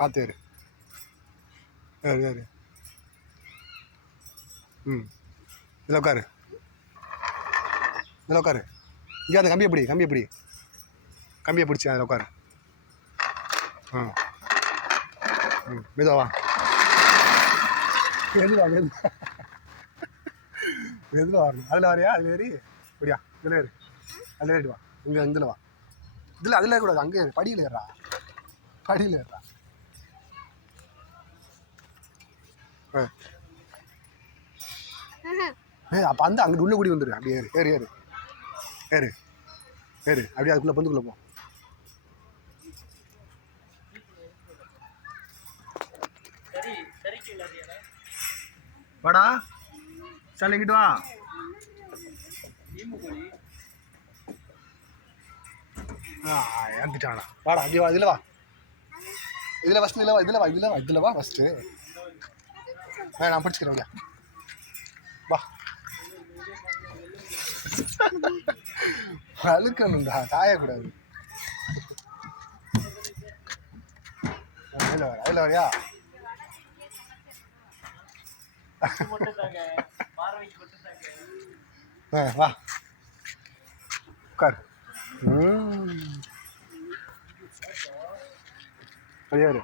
பார்த்து ஏறு ஏறு ஏறு. ம், இதில் உட்காரு, இதில் உட்காரு. இங்கே அந்த கம்பியை பிடி, கம்பியை பிடி, கம்பியை பிடிச்சி அதில் உட்காரு. ம் ம், மெதுவா மெதுவா மெதுவா மெதுவாக வரணும். அதில் வரையா, அதில் ஏறி இப்படியா, இதில் ஏறு, அதில் ஏறிட்டு வா. இங்கே இதில் வா, இதில் அதில் ஏறக்கூடாது, அங்கே ஏறு, படியில் ஏறா, படியில் ஏறா. அப்போ அந்த அங்கிட்டு உள்ள கூடி வந்துடு. அப்படியே ஏறு ஏறு ஏறு ஏறு ஏறு, அப்படியே அதுக்குள்ளே பொந்துக்குள்ளே போ. வாடா சார், இங்கிட்டு வா. இறந்துட்டானா? வாடா, அப்படியே வா, இதில் வா, இதில் ஃபஸ்ட்டு, இதில் வா, இதில் வா, இதில் வா, இதில் வா ஃபஸ்ட்டு. நான் பிடிச்சிக்கிறேன், வா. அழுக்கணும்டா, காயக்கூடாது. அதில் வர, அதில் வரையா? வா உட்கார். ஏறு.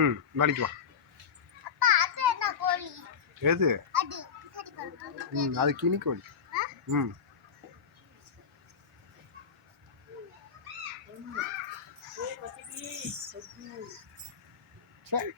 ம், நாளைக்கு வா. எது? ம், அது கினி கோழி. ம், சரி.